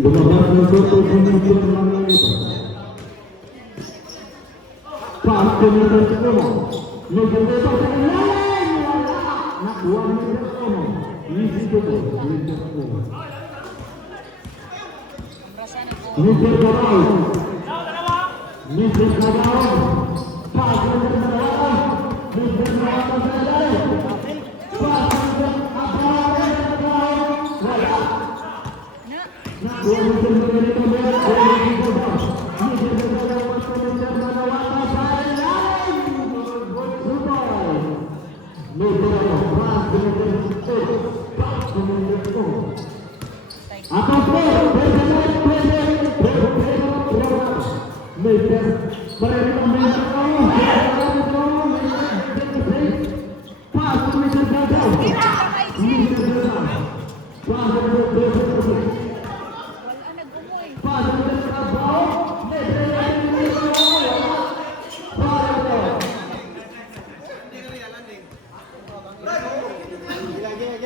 Lumabas ng Toto Bundesliga ng Manila. Pass to number 1. Medyo dito sa ilalim. Nakuha ng number 1. Easy to go. Mr. Garaw. Mr. Garaw. Pass to number 1. Mr. Garaw sa ilalim. Pass to number 1. Wala. Nakuha ng number 1.